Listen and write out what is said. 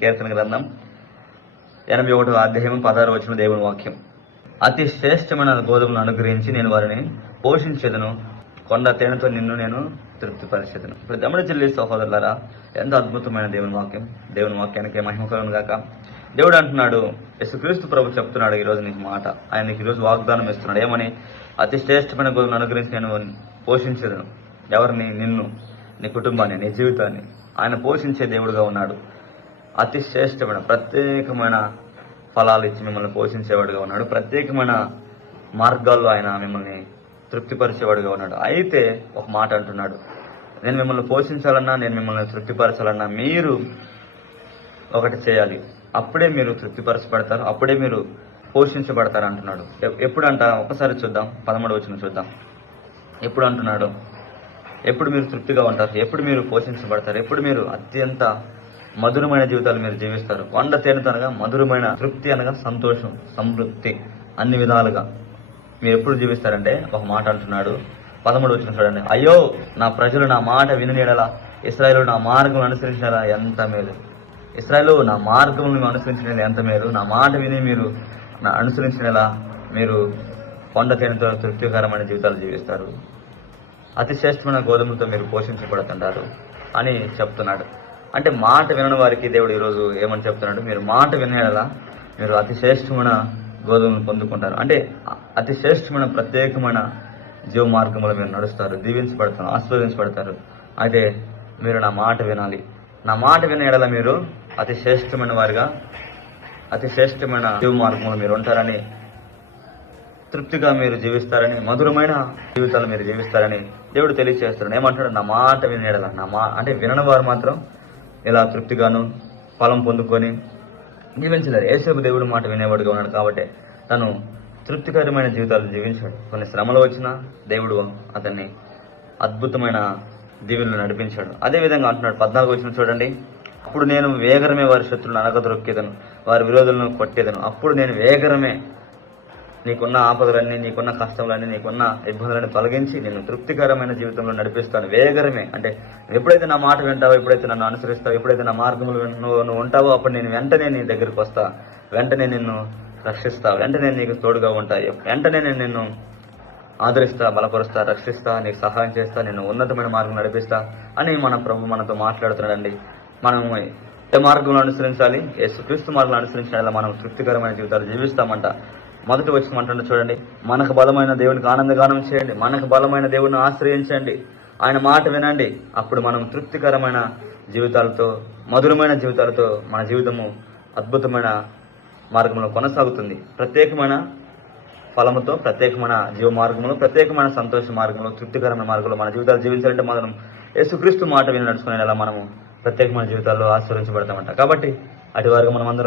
కీర్తన గ్రంథం 81వ అధ్యాయం 16వ వచనం దేవుని వాక్యం. అతి శ్రేష్టమైన గోధుమలను అనుగ్రహించి నేను వారిని పోషించేదను, కొండ తేనెతో నిన్ను నేను తృప్తిపరిచేదను. ఇప్పుడు గమనించండి సహోదరులారా, ఎంత అద్భుతమైన దేవుని వాక్యం. దేవుని వాక్యానికి మహిమ కలుగును గాక. దేవుడు అంటున్నాడు, యేసుక్రీస్తు ప్రభు చెప్తున్నాడు ఈరోజు నీకు మాట. ఆయన నీకు ఈరోజు వాగ్దానం ఇస్తున్నాడు. ఏమని? అతి శ్రేష్టమైన గోధుమలను అనుగ్రహించి నేను పోషించేదను. ఎవరిని? నిన్ను, నీ కుటుంబాన్ని, నీ జీవితాన్ని. ఆయన పోషించే దేవుడుగా ఉన్నాడు. అతి శ్రేష్టమైన ప్రత్యేకమైన ఫలాలు ఇచ్చి మిమ్మల్ని పోషించేవాడుగా ఉన్నాడు. ప్రత్యేకమైన మార్గాల్లో ఆయన మిమ్మల్ని తృప్తిపరిచేవాడుగా ఉన్నాడు. అయితే ఒక మాట అంటున్నాడు, నేను మిమ్మల్ని పోషించాలన్నా, నేను మిమ్మల్ని తృప్తిపరచాలన్నా మీరు ఒకటి చేయాలి. అప్పుడే మీరు తృప్తిపరచబడతారు, అప్పుడే మీరు పోషించబడతారు అంటున్నాడు. ఎప్పుడంట? ఒకసారి చూద్దాం, 13వ వచనం చూద్దాం. ఎప్పుడు అంటున్నాడు? ఎప్పుడు మీరు తృప్తిగా ఉంటారు, ఎప్పుడు మీరు పోషించబడతారు, ఎప్పుడు మీరు అత్యంత మధురమైన జీవితాలు మీరు జీవిస్తారు. కొండ తేనెతో అనగా మధురమైన, తృప్తి అనగా సంతోషం, సమృద్ధి, అన్ని విధాలుగా మీరు ఎప్పుడు జీవిస్తారంటే ఒక మాట అంటున్నాడు. 13వ వచనం చూడండి. అయ్యో నా ప్రజలు నా మాట విననేలా, ఇశ్రాయేలు నా మార్గం అనుసరించినలా ఎంత మేలు. ఇశ్రాయేలు నా మార్గములను అనుసరించినలా ఎంత మేలు. నా మాట విని మీరు అనుసరించినలా మీరు కొండ తేనెతో తృప్తికరమైన జీవితాలు జీవిస్తారు, అతి శ్రేష్టమైన గోధుమలతో మీరు పోషించబడుతుంటారు అని చెప్తున్నాడు. అంటే మాట వినని వారికి దేవుడు ఈరోజు ఏమని చెప్తున్నాడు? మీరు మాట వినేలా మీరు అతి శ్రేష్టమైన గోధుమలను పొందుకుంటారు. అంటే అతి శ్రేష్టమైన ప్రత్యేకమైన జీవ మార్గంలో మీరు నడుస్తారు, దీవించబడతారు, ఆశీర్వదించబడతారు. అయితే మీరు నా మాట వినాలి. నా మాట వినేలా మీరు అతి శ్రేష్టమైన వారిగా, అతి శ్రేష్టమైన జీవ మార్గంలో మీరు ఉంటారని, తృప్తిగా మీరు జీవిస్తారని, మధురమైన జీవితాలు మీరు జీవిస్తారని దేవుడు తెలియజేస్తున్నాడు. ఏమంటాడు? నా మాట వినేడల. అంటే వినని వారు మాత్రం ఇలా తృప్తిగాను ఫలం పొందుకొని జీవించలేరు. యేసేపు దేవుడు మాట వినేవాడుగా ఉన్నాడు కాబట్టి తను తృప్తికరమైన జీవితాలు జీవించాడు. కొన్ని శ్రమలు వచ్చినా దేవుడు అతన్ని అద్భుతమైన దీవెనలు నడిపించాడు. అదేవిధంగా అంటున్నాడు 14వ వచనం చూడండి. అప్పుడు నేను వేగరమే వారి శత్రులను అనగదొక్కేదను, వారి విరోధులను కొట్టేదను. అప్పుడు నేను వేగరమే నీకున్న ఆపదలన్నీ, నీకున్న కష్టములన్నీ, నీకున్న ఇబ్బందులన్నీ తొలగించి నేను తృప్తికరమైన జీవితంలో నడిపిస్తాను. వేగరమే అంటే ఎప్పుడైతే నా మాట వింటావో, ఎప్పుడైతే నన్ను అనుసరిస్తావో, ఎప్పుడైతే నా మార్గంలో నువ్వు ఉంటావో అప్పుడు నేను వెంటనే నీ దగ్గరికి వస్తా, వెంటనే నిన్ను రక్షిస్తా, వెంటనే నీకు తోడుగా ఉంటాయి, వెంటనే నేను నిన్ను ఆదరిస్తా, బలపరుస్తా, రక్షిస్తా, నీకు సహాయం చేస్తా, నిన్ను ఉన్నతమైన మార్గం నడిపిస్తా అని మన ప్రభు మనతో మాట్లాడుతున్నాడండి. మనం ఏ మార్గంలో అనుసరించాలి? యేసుక్రీస్తు మార్గంలో అనుసరించాలి. మనం తృప్తికరమైన జీవితాలు జీవిస్తామంట. మొదటి వచనం అంటుండే చూడండి. మనకు బలమైన దేవునికి ఆనందగానం చేయండి, మనకు బలమైన దేవుడిని ఆశ్రయించండి, ఆయన మాట వినండి. అప్పుడు మనం తృప్తికరమైన జీవితాలతో, మధురమైన జీవితాలతో మన జీవితము అద్భుతమైన మార్గంలో కొనసాగుతుంది. ప్రత్యేకమైన ఫలముతో, ప్రత్యేకమైన జీవ మార్గంలో, ప్రత్యేకమైన సంతోష మార్గంలో, తృప్తికరమైన మార్గంలో మన జీవితాలు జీవించాలంటే మనం యేసుక్రీస్తు మాట విని నడుచుకునేలా మనము ప్రత్యేకమైన జీవితాల్లో ఆశీర్వదించబడతామంట. కాబట్టి అటు వారికి మనం అందరం